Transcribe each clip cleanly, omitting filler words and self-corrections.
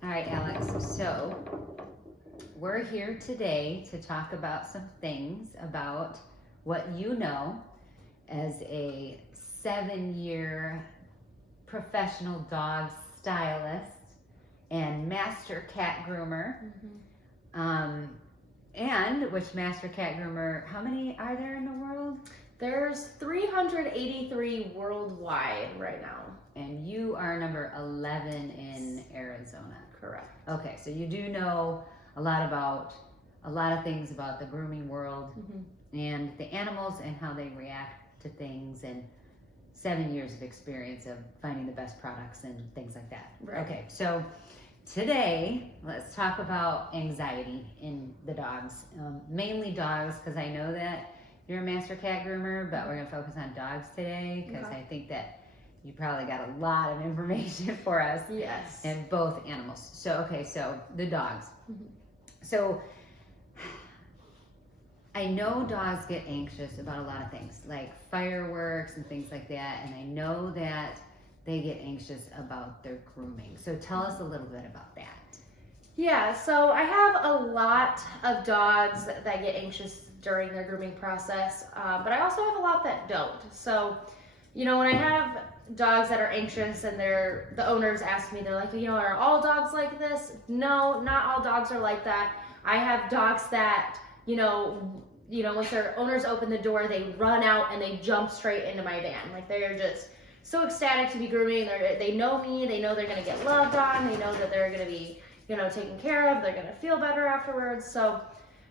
All right, Alex. So we're here today to talk about some things about what you know as a 7-year professional dog stylist and master cat groomer. And which master cat groomer, how many are there in the world? There's 383 worldwide right now. And you are number 11 in Arizona. Correct. Okay, so you do know a lot of things about the grooming world and the animals and how they react to things, and 7 years of experience of finding the best products and things like that. Right. Okay, so today let's talk about anxiety in the dogs, mainly dogs, because I know that you're a master cat groomer, but we're going to focus on dogs today because I think that you probably got a lot of information for us. Yes. And both animals. So, okay, so the dogs. So, I know dogs get anxious about a lot of things, like fireworks and things like that, and I know that they get anxious about their grooming. So, tell us a little bit about that. Yeah, so I have a lot of dogs that get anxious during their grooming process, but I also have a lot that don't. So, you know, when I have dogs that are anxious and the owners ask me, they're like, you know, are all dogs like this? No, not all dogs are like that. I have dogs that, you know, once their owners open the door, they run out and they jump straight into my van. Like, they are just so ecstatic to be grooming. They know me. They know they're going to get loved on. They know that they're going to be, you know, taken care of. They're going to feel better afterwards. So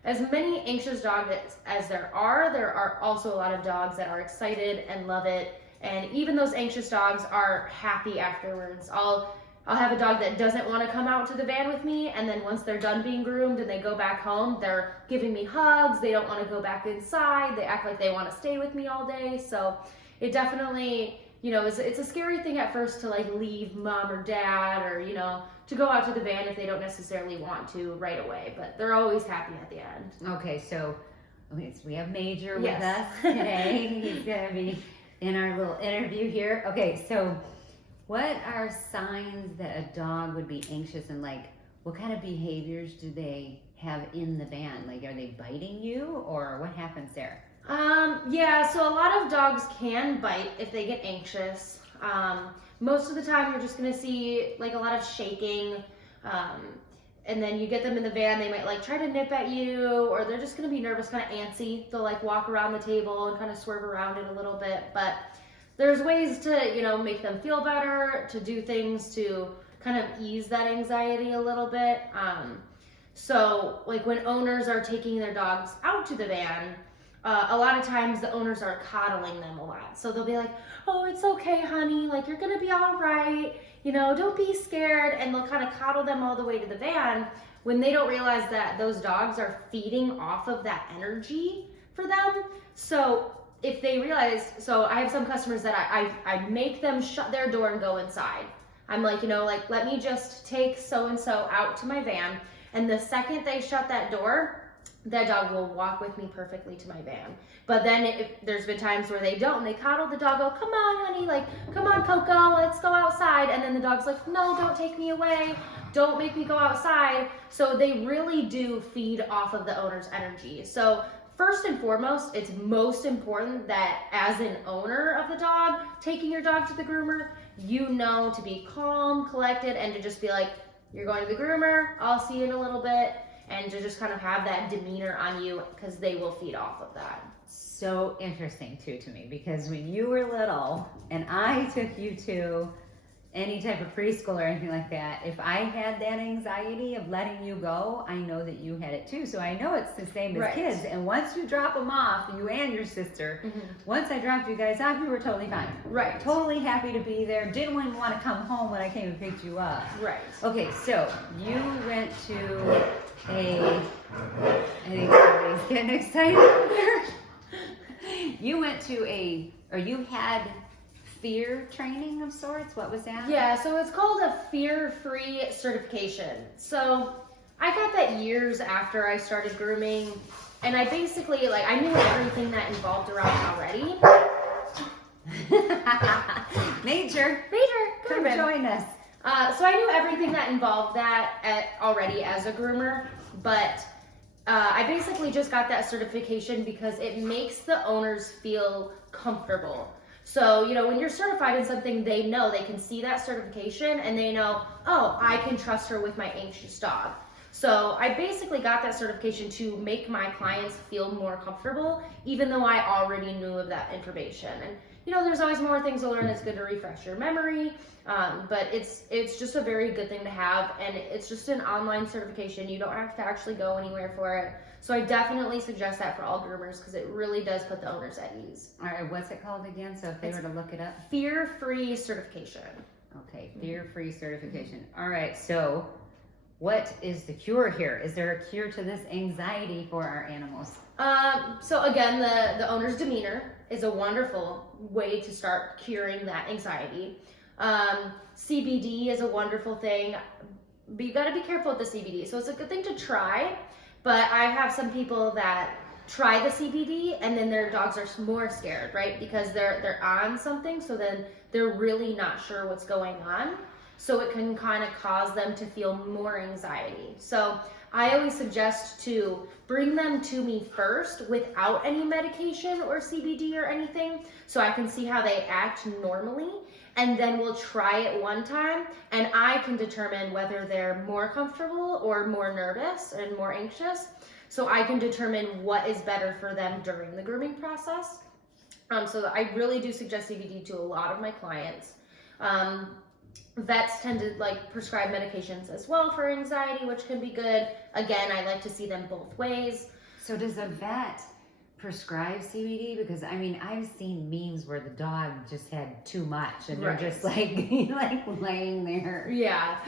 as many anxious dogs as there are also a lot of dogs that are excited and love it. And even those anxious dogs are happy afterwards. I'll have a dog that doesn't want to come out to the van with me, and then once they're done being groomed and they go back home, they're giving me hugs. They don't want to go back inside. They act like they want to stay with me all day. So it definitely, you know, it's a scary thing at first to like leave mom or dad, or, you know, to go out to the van if they don't necessarily want to right away, but they're always happy at the end. Okay, so we have Major with us today. He's going to be in our little interview here. Okay, so what are signs that a dog would be anxious, and like what kind of behaviors do they have in the van? Like, are they biting you, or what happens there? Yeah, so a lot of dogs can bite if they get anxious. Most of the time you're just gonna see like a lot of shaking, and then you get them in the van, they might like try to nip at you, or they're just gonna be nervous, kind of antsy. They'll like walk around the table and kind of swerve around it a little bit, but there's ways to, you know, make them feel better, to do things to kind of ease that anxiety a little bit. So like when owners are taking their dogs out to the van, a lot of times the owners are coddling them a lot. So they'll be like, oh, it's okay, honey, like you're gonna be all right, you know, don't be scared. And they'll kind of coddle them all the way to the van, when they don't realize that those dogs are feeding off of that energy for them. So if they realize, so I have some customers that I make them shut their door and go inside. I'm like, you know, like, let me just take so-and-so out to my van. And the second they shut that door, that dog will walk with me perfectly to my van. But then if there's been times where they don't, and they coddle the dog, go, come on, honey, like, come on, Coco, let's go outside. And then the dog's like, no, don't take me away. Don't make me go outside. So they really do feed off of the owner's energy. So first and foremost, it's most important that as an owner of the dog, taking your dog to the groomer, you know to be calm, collected, and to just be like, you're going to the groomer, I'll see you in a little bit, and to just kind of have that demeanor on you, because they will feed off of that. So interesting too to me, because when you were little and I took you to any type of preschool or anything like that, if I had that anxiety of letting you go, I know that you had it too. So I know it's the same as kids. And once you drop them off, you and your sister, once I dropped you guys off, you were totally fine. Right. Totally happy to be there. Didn't even want to come home when I came and picked you up. Right. Okay, so you went to I think somebody's getting excited over there. You went to you had fear training of sorts? What was that? Yeah, so it's called a fear-free certification. So I got that years after I started grooming, and I basically, like, I knew everything that involved around already. Major, come join us. So I knew everything that involved that already as a groomer, but I basically just got that certification because it makes the owners feel comfortable. So, when you're certified in something, they know they can see that certification and they know, oh, I can trust her with my anxious dog. So I basically got that certification to make my clients feel more comfortable, even though I already knew of that information. And there's always more things to learn. It's good to refresh your memory, but it's just a very good thing to have, and it's just an online certification. You don't have to actually go anywhere for it. So I definitely suggest that for all groomers because it really does put the owners at ease. All right, what's it called again? So if they were to look it up. Fear-free certification. Okay, fear-free certification. All right, so what is the cure here? Is there a cure to this anxiety for our animals? So again, the owner's demeanor is a wonderful way to start curing that anxiety. CBD is a wonderful thing, but you got to be careful with the CBD. So it's a good thing to try, but I have some people that try the CBD and then their dogs are more scared, right? Because they're on something, so then they're really not sure what's going on. So it can kind of cause them to feel more anxiety. So I always suggest to bring them to me first without any medication or CBD or anything, so I can see how they act normally, and then we'll try it one time and I can determine whether they're more comfortable or more nervous and more anxious, so I can determine what is better for them during the grooming process. So I really do suggest CBD to a lot of my clients. Vets tend to prescribe medications as well for anxiety, which can be good. Again, I like to see them both ways. So does a vet prescribe CBD? Because I've seen memes where the dog just had too much and they're just like laying there. Yeah.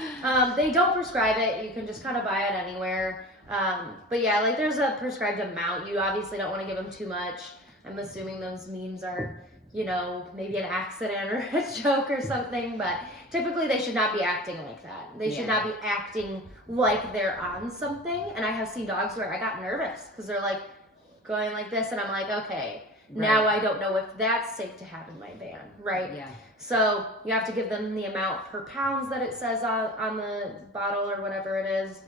They don't prescribe it. You can just kind of buy it anywhere. But yeah, there's a prescribed amount. You obviously don't want to give them too much. I'm assuming those memes are, maybe an accident or a joke or something, but typically they should not be acting like that. They should not be acting like they're on something. And I have seen dogs where I got nervous because they're going like this, and I'm like, okay, now I don't know if that's safe to have in my van, right? Yeah. So you have to give them the amount per pounds that it says on the bottle or whatever it is.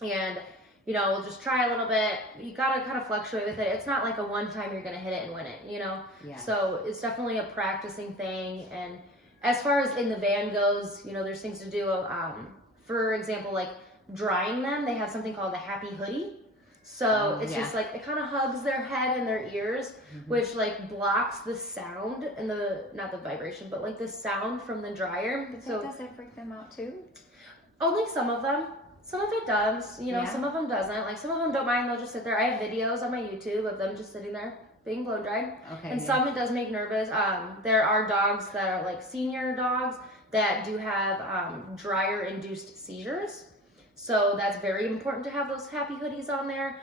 And we'll just try a little bit. You gotta kind of fluctuate with it. It's not like a one time you're gonna hit it and win it, Yeah. So it's definitely a practicing thing. And as far as in the van goes, there's things to do. For example, drying them, they have something called a happy hoodie. So it's just it kind of hugs their head and their ears, which blocks the sound and not the vibration, but the sound from the dryer. So does that freak them out too? Only some of them. Some of it does, some of them doesn't. Some of them don't mind, they'll just sit there. I have videos on my YouTube of them just sitting there being blow dried. Okay. And some it does make nervous. There are dogs that are senior dogs that do have dryer induced seizures. So that's very important to have those happy hoodies on there.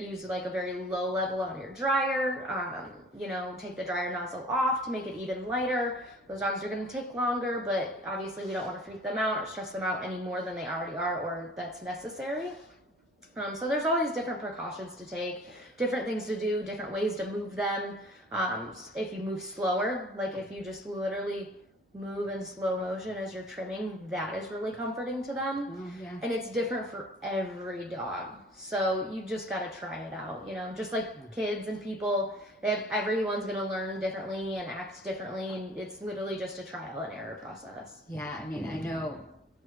Use a very low level on your dryer. Take the dryer nozzle off to make it even lighter. Those dogs are going to take longer, but obviously we don't want to freak them out or stress them out any more than they already are or that's necessary. So there's always different precautions to take, different things to do, different ways to move them. If you move slower, if you just literally move in slow motion as you're trimming, that is really comforting to them. Yeah. And it's different for every dog. So you just got to try it out, just like kids and people. Everyone's going to learn differently and act differently, and it's literally just a trial and error process. Yeah, I know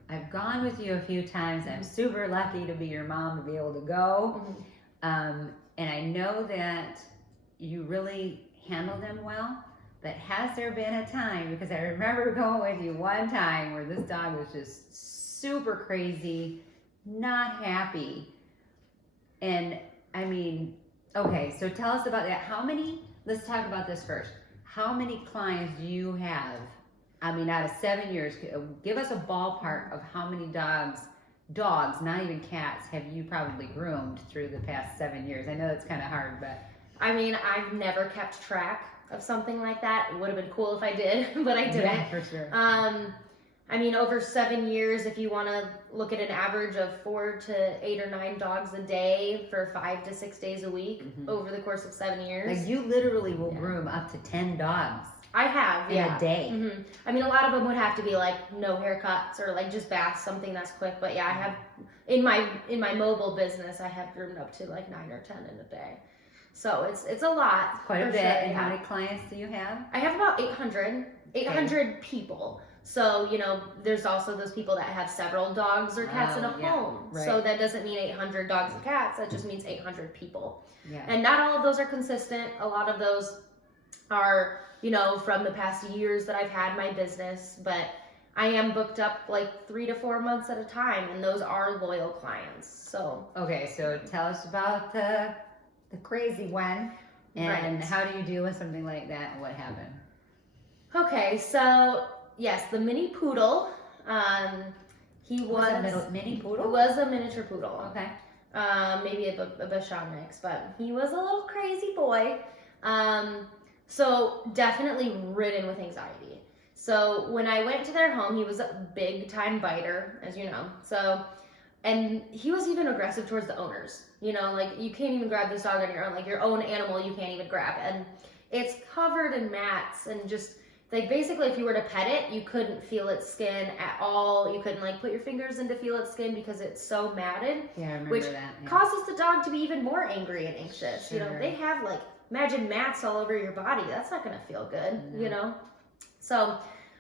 I've gone with you a few times. I'm super lucky to be your mom, to be able to go. And I know that you really handle them well, but has there been a time, because I remember going with you one time where this dog was just super crazy, not happy, and okay, so tell us about that. Let's talk about this first. How many clients do you have? Out of 7 years, give us a ballpark of how many dogs, not even cats, have you probably groomed through the past 7 years? I know that's kind of hard, but. I've never kept track of something like that. It would have been cool if I did, but I didn't. Yeah, for sure. I mean, over 7 years, if you want to look at an average of 4 to 8 or 9 dogs a day for 5 to 6 days a week over the course of 7 years. Like you literally will groom up to 10 dogs. I have, in a day. I mean, a lot of them would have to be like no haircuts or like just baths, something that's quick. But yeah, I have in my mobile business, I have groomed up to like 9 or 10 in a day. So it's a lot. Quite a bit. Sure, and how many clients do you have? I have about 800 people. So, you know, there's also those people that have several dogs or cats in a home. Right. So that doesn't mean 800 dogs and cats. That just means 800 people. Yeah. And not all of those are consistent. A lot of those are, you know, from the past years that I've had my business. But I am booked up like 3 to 4 months at a time. And those are loyal clients. So. Okay, so tell us about the crazy one. And how do you deal with something like that and what happened? Okay, so yes, the mini poodle. He was a mini poodle. Was a miniature poodle. Okay. Maybe a Bichon mix, but he was a little crazy boy. So definitely ridden with anxiety. So when I went to their home, he was a big time biter, as you know. So, and he was even aggressive towards the owners. You know, like you can't even grab this dog on your own. Like your own animal, you can't even grab. And it's covered in mats and just. Like basically if you were to pet it, you couldn't feel its skin at all. You couldn't like put your fingers in to feel its skin because it's so matted. Yeah, I remember which that. Yeah. causes the dog to be even more angry and anxious. Sure. You know, they have like, imagine mats all over your body. That's not going to feel good, you know? So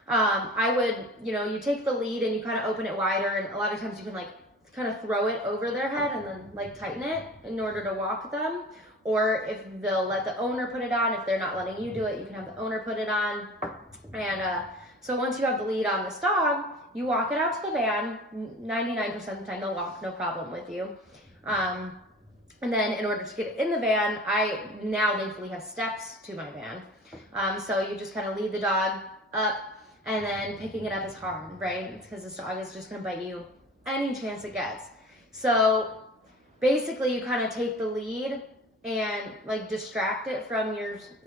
I would, you know, you take the lead and you kind of open it wider and a lot of times you can like kind of throw it over their head and then like tighten it in order to walk them. Or if they'll let the owner put it on, if they're not letting you do it, you can have the owner put it on. And so once you have the lead on this dog, you walk it out to the van. 99% of the time they'll walk, no problem with you. And then in order to get in the van, I now thankfully have steps to my van. So you just kind of lead the dog up and then picking it up is hard, right? Because this dog is just going to bite you any chance it gets. So basically you kind of take the lead and like distract it from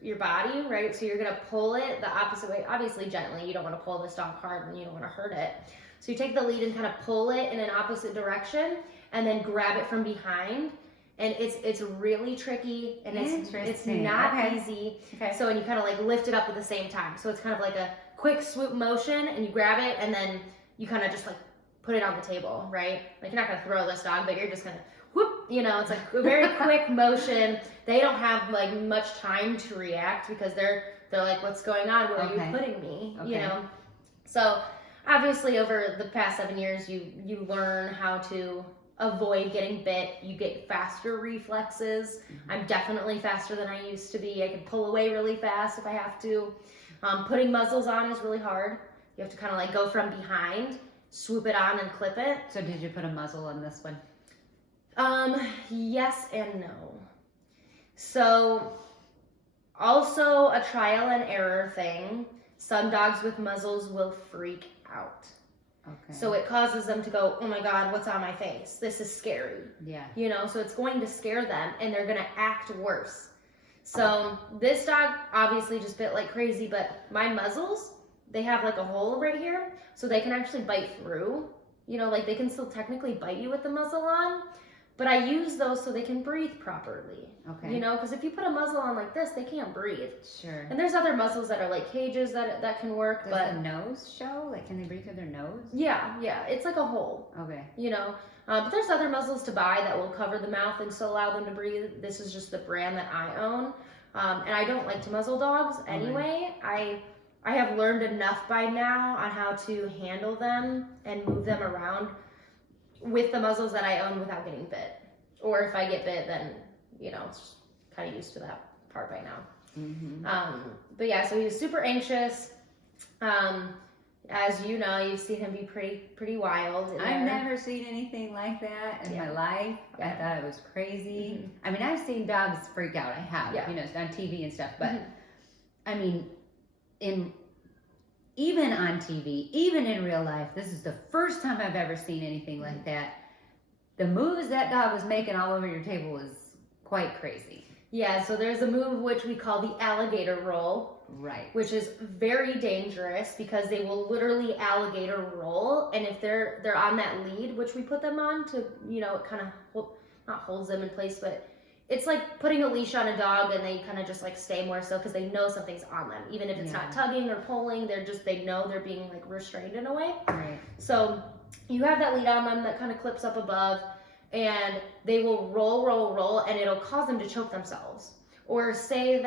your body, right? So you're gonna pull it the opposite way, obviously gently. You don't want to pull this dog hard and you don't want to hurt it. So you take the lead and kind of pull it in an opposite direction and then grab it from behind. And it's really tricky and it's not easy. Okay. So and you kind of like lift it up at the same time. So it's kind of like a quick swoop motion and you grab it and then you kind of just like put it on the table, right? Like you're not gonna throw this dog, but you're just gonna whoop, you know, it's like a very quick motion. They don't have like much time to react because they're like, what's going on? Where are you putting me? Okay. You know? So obviously over the past 7 years, you learn how to avoid getting bit. You get faster reflexes. I'm definitely faster than I used to be. I can pull away really fast if I have to. Putting muzzles on is really hard. You have to kind of like go from behind, swoop it on and clip it. So did you put a muzzle on this one? Yes and no. So also a trial and error thing. Some dogs with muzzles will freak out. Okay. So it causes them to go, oh my God, what's on my face? This is scary. Yeah. You know, so it's going to scare them and they're going to act worse. So this dog obviously just bit like crazy, but my muzzles, they have like a hole right here. So they can actually bite through, you know, like they can still technically bite you with the muzzle on. But I use those so they can breathe properly. Okay. You know, because if you put a muzzle on like this, they can't breathe. Sure. And there's other muzzles that are like cages that can work. Does the nose show? Like, can they breathe through their nose? Yeah. It's like a hole. Okay. You know, but there's other muzzles to buy that will cover the mouth and still allow them to breathe. This is just the brand that I own. And I don't like to muzzle dogs anyway. I have learned enough by now on how to handle them and move them around with the muzzles that I own without getting bit. Or if I get bit, then, you know, it's kind of used to that part by now. But yeah, so he was super anxious. As you know, you've seen him be pretty wild. I've never seen anything like that in my life. I thought it was crazy. I mean, I've seen dogs freak out. I have, you know, on TV and stuff. But, I mean, even on TV, even in real life, this is the first time I've ever seen anything like that. The moves that dog was making all over your table was quite crazy. Yeah, so there's a move which we call the alligator roll. Right. which is very dangerous because they will literally alligator roll, and if they're on that lead, which we put them on to, you know, it kind of not holds them in place, but it's like putting a leash on a dog and they kind of just like stay more still because they know something's on them, even if it's not tugging or pulling. They know they're being like restrained in a way. Right. So you have that lead on them that kind of clips up above, and they will roll, and it'll cause them to choke themselves. Or say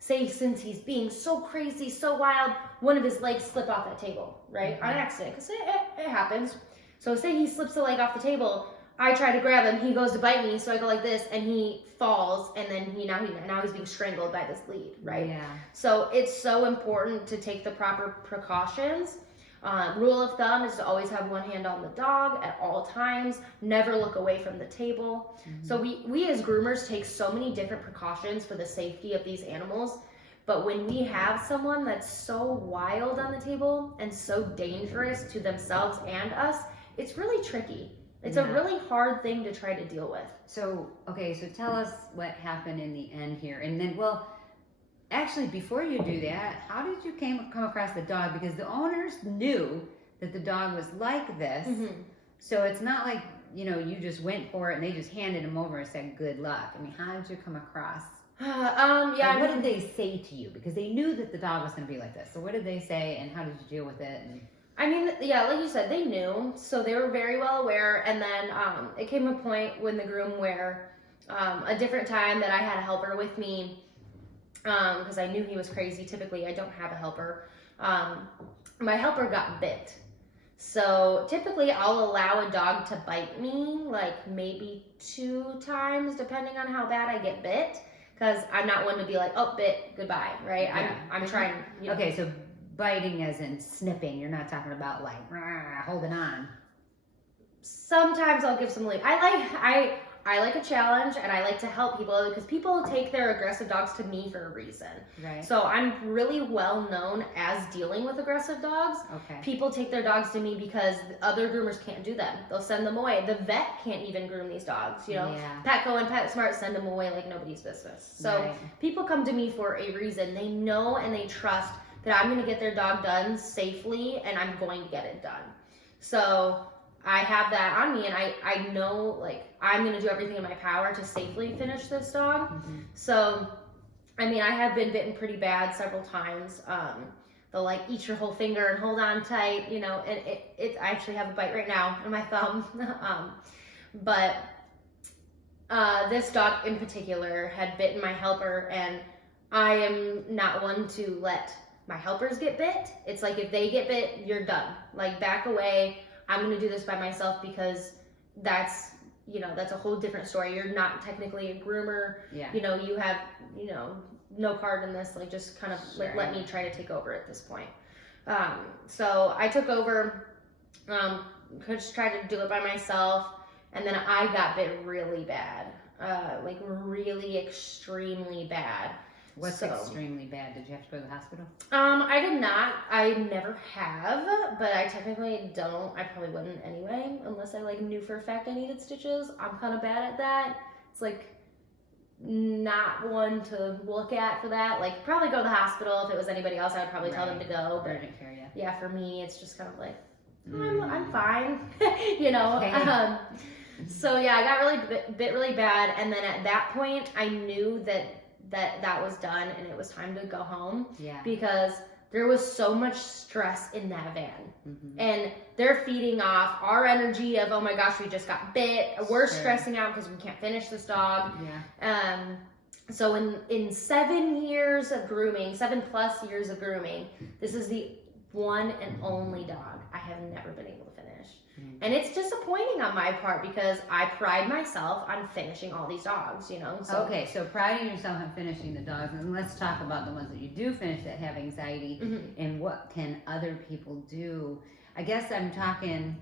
since he's being so crazy, so wild, one of his legs slip off that table, right? On accident, because it happens. So say he slips the leg off the table, I try to grab him, he goes to bite me, so I go like this, and he falls, and then now he's being strangled by this lead, right? Yeah. So it's so important to take the proper precautions. Rule of thumb is to always have one hand on the dog at all times, never look away from the table. So we as groomers take so many different precautions for the safety of these animals, but when we have someone that's so wild on the table and so dangerous to themselves and us, it's really tricky. It's a really hard thing to try to deal with. So, okay, so tell us what happened in the end here. And then, well, actually, before you do that, how did you come across the dog? Because the owners knew that the dog was like this. So it's not like, you just went for it and they just handed him over and said, good luck. I mean, how did you come across? What did they say to you? Because they knew that the dog was going to be like this. So what did they say and how did you deal with it? And I mean, yeah, like you said, they knew, so they were very well aware. And then it came a point when the groom where a different time that I had a helper with me, because I knew he was crazy. Typically, I don't have a helper. My helper got bit. So typically, I'll allow a dog to bite me like maybe 2 times, depending on how bad I get bit, because I'm not one to be like, oh, bit, goodbye, right? Yeah. I'm trying. Okay, so biting as in snipping. You're not talking about like holding on. Sometimes I'll give some leave. I like a challenge, and I like to help people because people take their aggressive dogs to me for a reason. Right. So I'm really well known as dealing with aggressive dogs. Okay. People take their dogs to me because other groomers can't do them. They'll send them away. The vet can't even groom these dogs. Petco and PetSmart send them away like nobody's business. So people come to me for a reason. They know and they trust that I'm going to get their dog done safely, and I'm going to get it done. So I have that on me, and I know, like, I'm going to do everything in my power to safely finish this dog. So, I mean, I have been bitten pretty bad several times. They'll, like, eat your whole finger and hold on tight, and I actually have a bite right now in my thumb. But this dog in particular had bitten my helper, and I am not one to let my helpers get bit. It's like, if they get bit, you're done. Like, back away. I'm going to do this by myself because that's a whole different story. You're not technically a groomer. Yeah. You have, no part in this. Like, just kind of like, let me try to take over at this point. So I took over, just tried to do it by myself. And then I got bit really bad, like really extremely bad. What's extremely bad? Did you have to go to the hospital? I did not. I never have, but I technically don't. I probably wouldn't anyway, unless I like knew for a fact I needed stitches. I'm kind of bad at that. It's like not one to look at for that. Like, probably go to the hospital. If it was anybody else, I would probably tell them to go. But urgent care, yeah, for me, it's just kind of like, I'm fine, Okay. So yeah, I got really bit really bad, and then at that point, I knew that was done and it was time to go home. Yeah. Because there was so much stress in that van. And they're feeding off our energy of, oh my gosh, we just got bit. We're stressing out because we can't finish this dog. Yeah. So in 7 years of grooming, 7+ years of grooming, this is the one and only dog I have never been able to finish. And it's disappointing on my part because I pride myself on finishing all these dogs, So, okay, so priding yourself on finishing the dogs, and let's talk about the ones that you do finish that have anxiety, and what can other people do. I guess I'm talking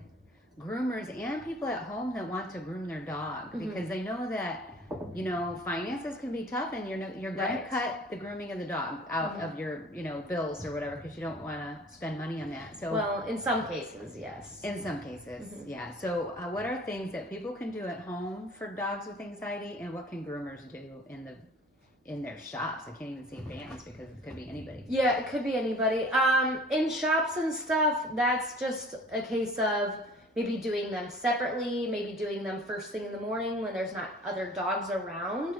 groomers and people at home that want to groom their dog, because I know that finances can be tough, and you're gonna cut the grooming of the dog out of your bills or whatever, because you don't want to spend money on that. So, well, in some cases, yes. In some cases, yeah. So what are things that people can do at home for dogs with anxiety, and what can groomers do in the in their shops. I can't even see vans because it could be anybody. Yeah, it could be anybody. In shops and stuff, that's just a case of maybe doing them separately, maybe doing them first thing in the morning when there's not other dogs around.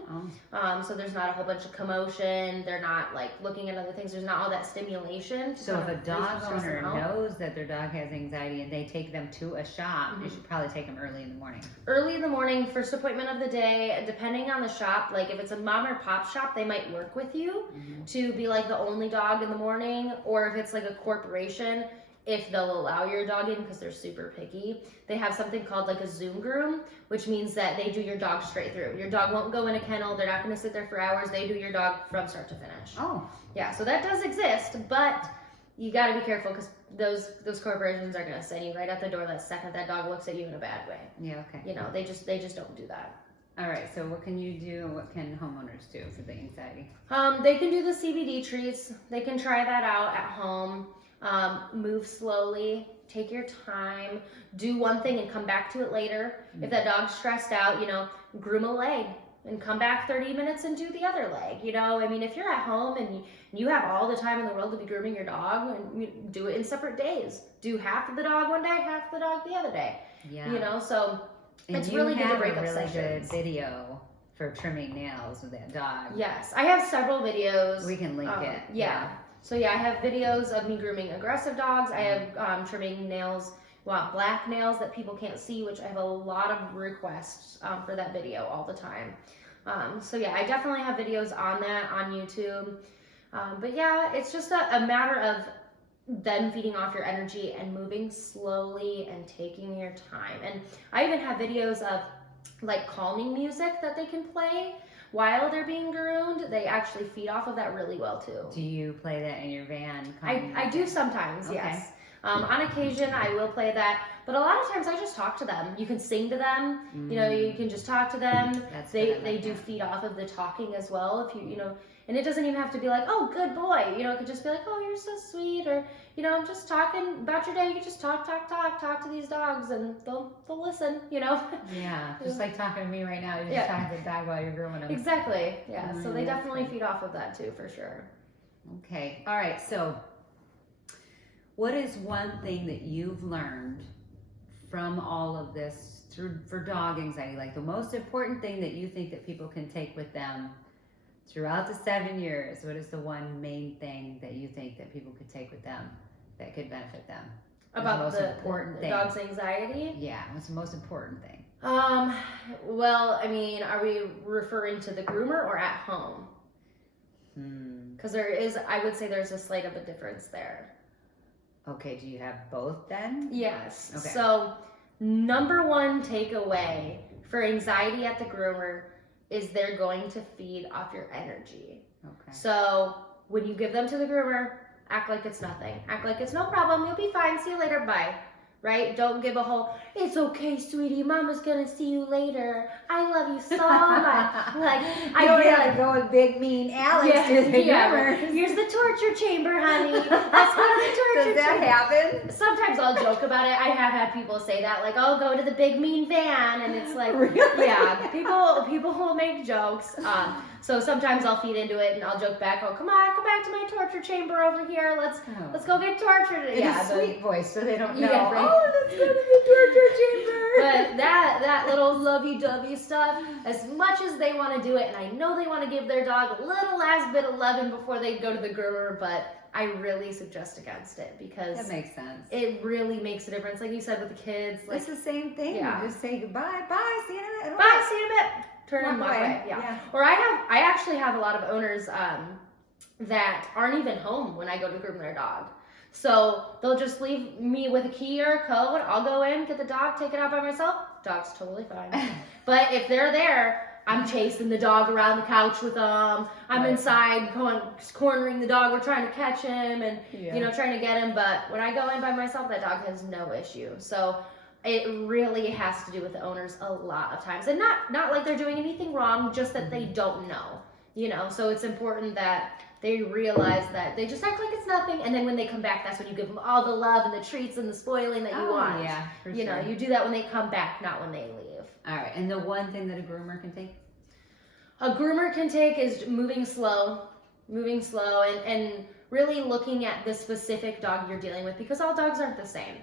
So there's not a whole bunch of commotion. They're not like looking at other things. There's not all that stimulation. So if a dog owner knows that their dog has anxiety and they take them to a shop, you should probably take them early in the morning. Early in the morning, first appointment of the day, depending on the shop. Like if it's a mom or pop shop, they might work with you to be like the only dog in the morning. Or if it's like a corporation, if they'll allow your dog in because they're super picky, they have something called like a Zoom groom, which means that they do your dog straight through. Your dog won't go in a kennel. They're not going to sit there for hours. They do your dog from start to finish. Oh. Yeah, so that does exist, but you got to be careful because those corporations are going to send you right out the door that second that dog looks at you in a bad way. Yeah, okay. You know, they just don't do that. All right, so what can you do? What can homeowners do for the anxiety? They can do the CBD treats. They can try that out at home. Move slowly, take your time, do one thing and come back to it later. If that dog's stressed out, you know, groom a leg and come back 30 minutes and do the other leg. You know, I mean, if you're at home and you have all the time in the world to be grooming your dog, and you do it in separate days. Do half of the dog one day, half of the dog the other day. Yeah. You know, so it's really good to break up sessions. You have a really good video for trimming nails with that dog. Yes, I have several videos. We can link it. Yeah. So yeah, I have videos of me grooming aggressive dogs. I have trimming nails, black nails that people can't see, which I have a lot of requests for that video all the time. So yeah, I definitely have videos on that on YouTube. But yeah, it's just a matter of them feeding off your energy and moving slowly and taking your time. And I even have videos of like calming music that they can play while they're being groomed. They actually feed off of that really well too. Do you play that in your van? I do sometimes, yes. On occasion, I will play that, but a lot of times I just talk to them. You can sing to them, you know, you can just talk to them. They do feed off of the talking as well. If you know, and it doesn't even have to be like, oh, good boy. You know, it could just be like, oh, you're so sweet, or you know, I'm just talking about your day. You just talk to these dogs, and they'll listen. You know. Yeah, just like talking to me right now. You're just talking to the dog while you're grooming them. Exactly. Yeah. So they definitely feed off of that too, for sure. Okay. All right. So, what is one thing that you've learned from all of this for dog anxiety? Like the most important thing that you think that people can take with them throughout the 7 years, what is the one main thing that you think that people could take with them that could benefit them? About the dog's anxiety? Yeah, what's the most important thing? Well, I mean, are we referring to the groomer or at home? Because I would say there's a slight of a difference there. Okay, do you have both then? Yes. Okay. So, number one takeaway for anxiety at the groomer is they're going to feed off your energy. Okay. So when you give them to the groomer, act like it's nothing. Act like it's no problem. You'll be fine. See you later. Bye. Right? Don't give a whole, it's okay, sweetie. Mama's going to see you later. I love you so much. Like, I don't gotta go with big mean Alex to the groomer. Here's the torture chamber, honey. Let's go to the torture chamber. Does that happen? Sometimes I'll joke about it. I have had people say that, like, oh, go to the big mean van. And it's like, really? Yeah, people will make jokes. So sometimes I'll feed into it and I'll joke back, oh, come back to my torture chamber over here. Let's go get tortured. In a sweet voice so they don't know. Yeah, right. Oh, let's go to the torture chamber. But that little lovey-dovey stuff, as much as they want to do it, and I know they want to give their dog a little last bit of loving before they go to the groomer, but I really suggest against it because that makes sense. It really makes a difference. Like you said with the kids. Like, it's the same thing. Yeah. You just say goodbye. Bye. See you in a bit. Bye. See you in a bit. Turn them away. Yeah. Or I actually have a lot of owners that aren't even home when I go to groom their dog. So they'll just leave me with a key or a code. I'll go in, get the dog, take it out by myself. Dog's totally fine. But if they're there, I'm chasing the dog around the couch with them. I'm inside cornering the dog. We're trying to catch him and trying to get him. But when I go in by myself, that dog has no issue. So it really has to do with the owners a lot of times. And not like they're doing anything wrong, just that they don't know. So it's important that they realize that they just act like it's nothing, and then when they come back, that's when you give them all the love and the treats and the spoiling that you want. Yeah, for sure. You do that when they come back, not when they leave. All right, and the one thing that a groomer can take? A groomer can take is moving slow and really looking at the specific dog you're dealing with, because all dogs aren't the same.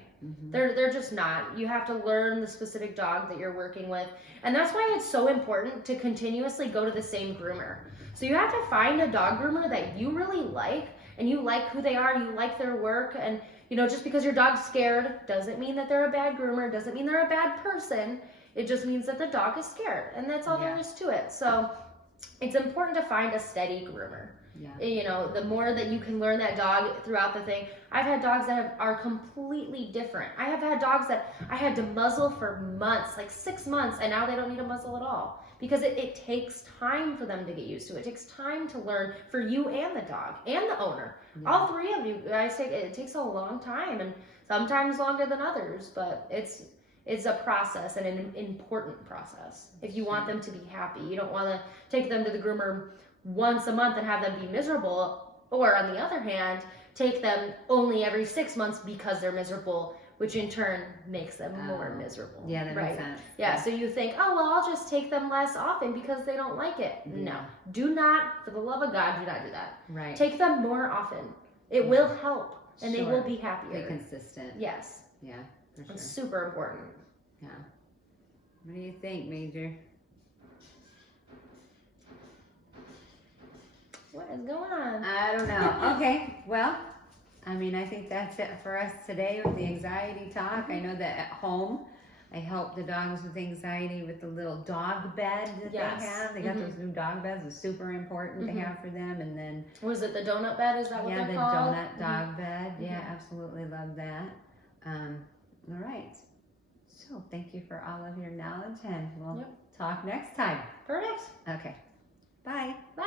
They're just not. You have to learn the specific dog that you're working with. And that's why it's so important to continuously go to the same groomer. So you have to find a dog groomer that you really like, and you like who they are, you like their work. And just because your dog's scared doesn't mean that they're a bad groomer, doesn't mean they're a bad person. It just means that the dog is scared, and that's all there is to it. So it's important to find a steady groomer. The more that you can learn that dog throughout the thing. I've had dogs that are completely different. I have had dogs that I had to muzzle for months, like 6 months, and now they don't need a muzzle at all, because it takes time for them to get used to it. It takes time to learn for you and the dog and the owner. All three of you guys it takes a long time, and sometimes longer than others, but it's a process, and an important process. If you want them to be happy, you don't want to take them to the groomer once a month and have them be miserable, or on the other hand, take them only every 6 months because they're miserable, which in turn makes them more miserable. Yeah, that makes sense. Yeah, so you think, oh, well, I'll just take them less often because they don't like it. No, do not, for the love of God, do not do that. Right. Take them more often. It will help, and they will be happier. Be consistent. Yes. Yeah, for sure. It's super important. Yeah. What do you think, Major? What is going on? I don't know. Okay, well, I think that's it for us today with the anxiety talk. I know that at home, I help the dogs with anxiety with the little dog bed that they have. They got those new dog beds. It's super important to have for them. And then, was it the donut bed? Is that what they're called? Yeah, the donut dog bed. Yeah, absolutely love that. All right. So thank you for all of your knowledge, and we'll talk next time. Perfect. Okay. Bye. Bye.